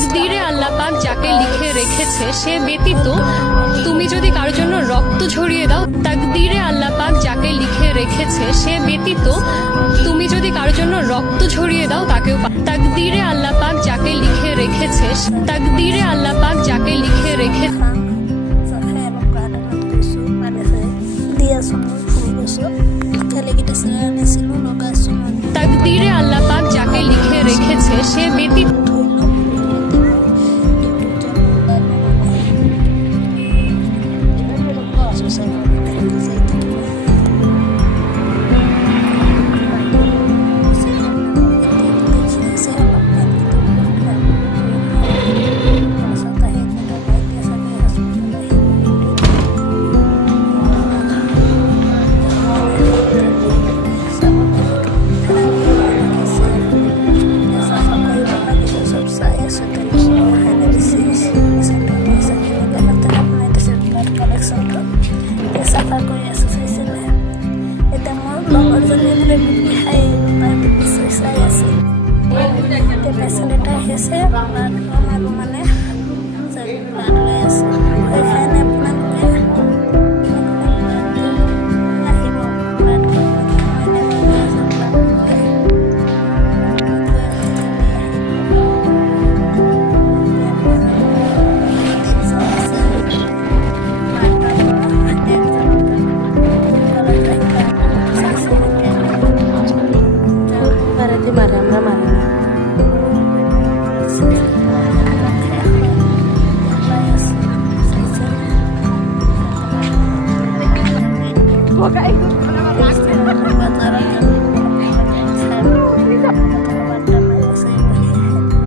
তাকদীরে আল্লাহ পাক যাকে লিখে রেখেছে সে ব্যতীত তুমি যদি কারোর জন্য রক্ত ঝরিয়ে দাও, তাকদীরে আল্লাহ পাক যাকে লিখে রেখেছে সে ব্যতীত তুমি যদি কারোর জন্য রক্ত ঝরিয়ে দাও তাকেও তাকদীরে আল্লাহ পাক যাকে লিখে রেখেছে, তাকদীরে আল্লাহ পাক যাকে লিখে রেখেছে। তাকদীরে আল্লাহ পাক যাকে লিখে রেখেছে সে ব্যতীত পেশেন্ট এটা হেসে আমার মানে